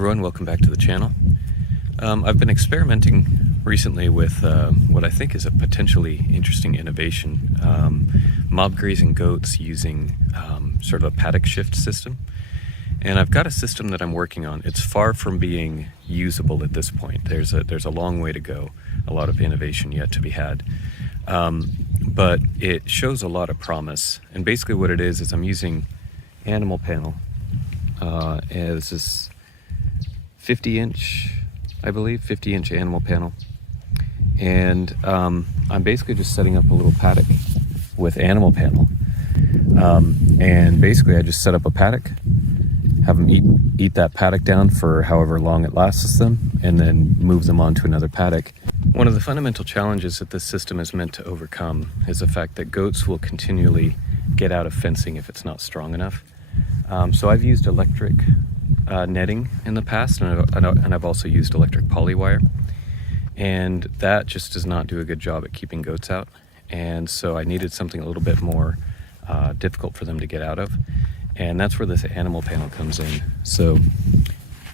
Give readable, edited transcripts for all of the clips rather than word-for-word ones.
everyone, welcome back to the channel. I've been experimenting recently with what I think is a potentially interesting innovation, mob grazing goats using sort of a paddock shift system. And I've got a system that I'm working on. It's far from being usable at this point. There's a long way to go, a lot of innovation yet to be had. But it shows a lot of promise. And basically what it is I'm using animal panel as this 50-inch, I believe, 50-inch animal panel. And I'm basically just setting up a little paddock with animal panel. And basically I just set up a paddock, have them eat that paddock down for however long it lasts them, and then move them on to another paddock. One of the fundamental challenges that this system is meant to overcome is the fact that goats will continually get out of fencing if it's not strong enough. So I've used electric netting in the past, and I've also used electric polywire, and that just does not do a good job at keeping goats out. And so I needed something a little bit more difficult for them to get out of, and that's where this animal panel comes in. So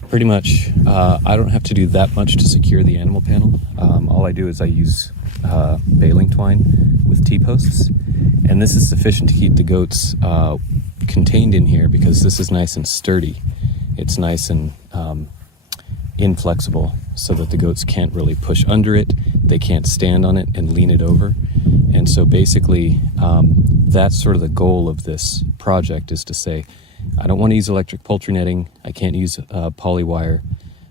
pretty much I don't have to do that much to secure the animal panel. All I do is I use baling twine with T-posts, and this is sufficient to keep the goats contained in here because this is nice and sturdy. It's nice and inflexible so that the goats can't really push under it, they can't stand on it and lean it over. And so basically that's sort of the goal of this project, is to say, I don't want to use electric poultry netting, I can't use polywire,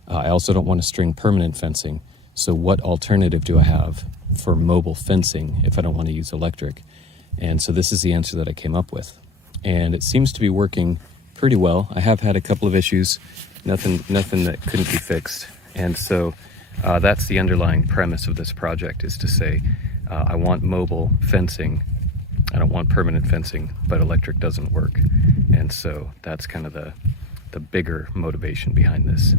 I also don't want to string permanent fencing. So what alternative do I have for mobile fencing if I don't want to use electric? And so this is the answer that I came up with. And it seems to be working pretty well. I have had a couple of issues, nothing that couldn't be fixed. And so that's the underlying premise of this project, is to say, I want mobile fencing, I don't want permanent fencing, but electric doesn't work. And so that's kind of the bigger motivation behind this.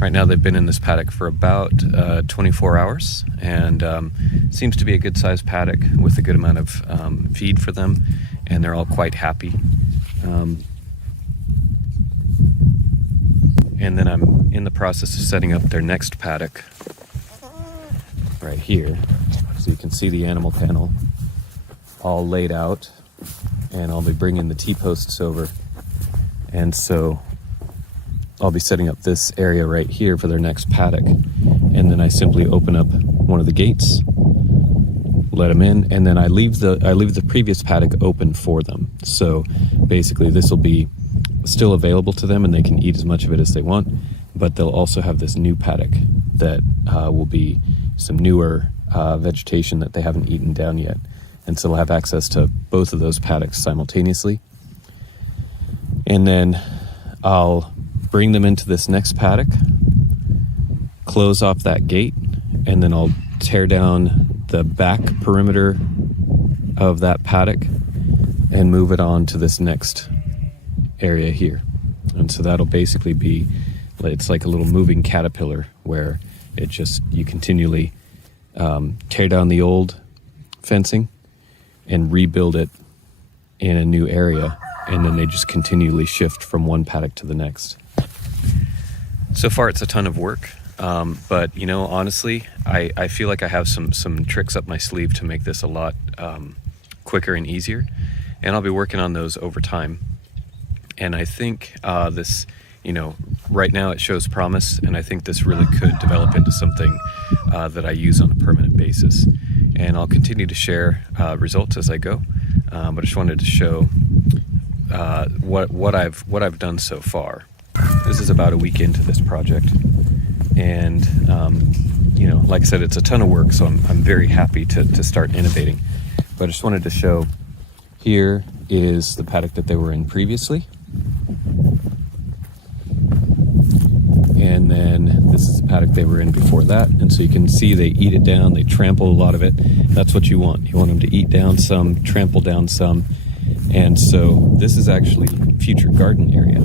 Right now they've been in this paddock for about 24 hours, and seems to be a good sized paddock with a good amount of feed for them, and they're all quite happy. And then I'm in the process of setting up their next paddock right here. So you can see the animal panel all laid out, and I'll be bringing the T-posts over. And so I'll be setting up this area right here for their next paddock. And then I simply open up one of the gates, let them in, and then I leave the previous paddock open for them. So basically this will be still available to them and they can eat as much of it as they want, but they'll also have this new paddock that will be some newer vegetation that they haven't eaten down yet. And so they'll have access to both of those paddocks simultaneously. And then I'll bring them into this next paddock, close off that gate, and then I'll tear down the back perimeter of that paddock and move it on to this next area here. And so that'll basically be, it's like a little moving caterpillar where it just, you continually tear down the old fencing and rebuild it in a new area, and then they just continually shift from one paddock to the next. So far it's a ton of work, but you know, honestly, I feel like I have some tricks up my sleeve to make this a lot quicker and easier, and I'll be working on those over time. And I think this, you know, right now it shows promise, and I think this really could develop into something that I use on a permanent basis. And I'll continue to share results as I go, but I just wanted to show what I've done so far. This is about a week into this project, and you know, like I said, it's a ton of work, so I'm very happy to start innovating. But I just wanted to show, here is the paddock that they were in previously. And then this is the paddock they were in before that. And so you can see they eat it down, they trample a lot of it. That's what you want. You want them to eat down some, trample down some. And so this is actually future garden area.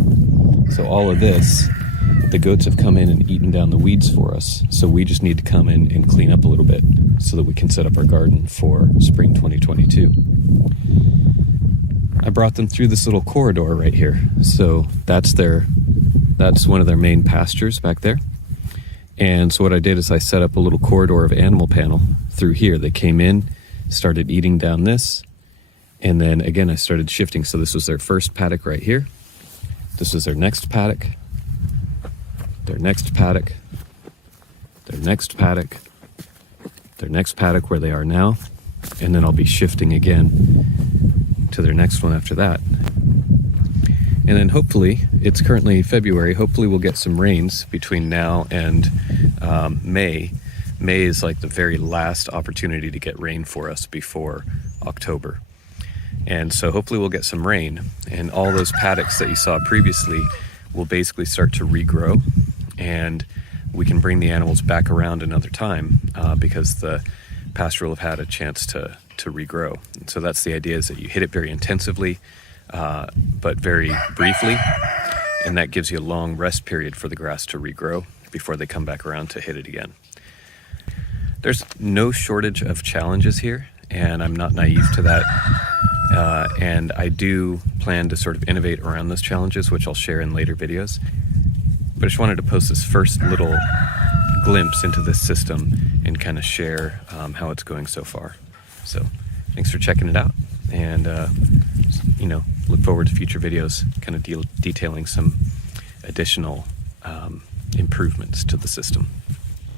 So all of this, the goats have come in and eaten down the weeds for us. So we just need to come in and clean up a little bit so that we can set up our garden for spring 2022. I brought them through this little corridor right here. So that's their That's one of their main pastures back there. And so what I did is I set up a little corridor of animal panel through here. They came in, started eating down this, and then again I started shifting. So this was their first paddock right here. This was their next paddock, their next paddock, their next paddock, their next paddock where they are now, and then I'll be shifting again to their next one after that. And then hopefully, it's currently February, hopefully we'll get some rains between now and May. May is like the very last opportunity to get rain for us before October. And so hopefully we'll get some rain, and all those paddocks that you saw previously will basically start to regrow, and we can bring the animals back around another time because the pasture will have had a chance to regrow. And so that's the idea, is that you hit it very intensively, but very briefly, and that gives you a long rest period for the grass to regrow before they come back around to hit it again. There's no shortage of challenges here, and I'm not naive to that. And I do plan to sort of innovate around those challenges, which I'll share in later videos. But I just wanted to post this first little glimpse into this system and kind of share how it's going so far. So thanks for checking it out, and look forward to future videos kind of detailing some additional improvements to the system.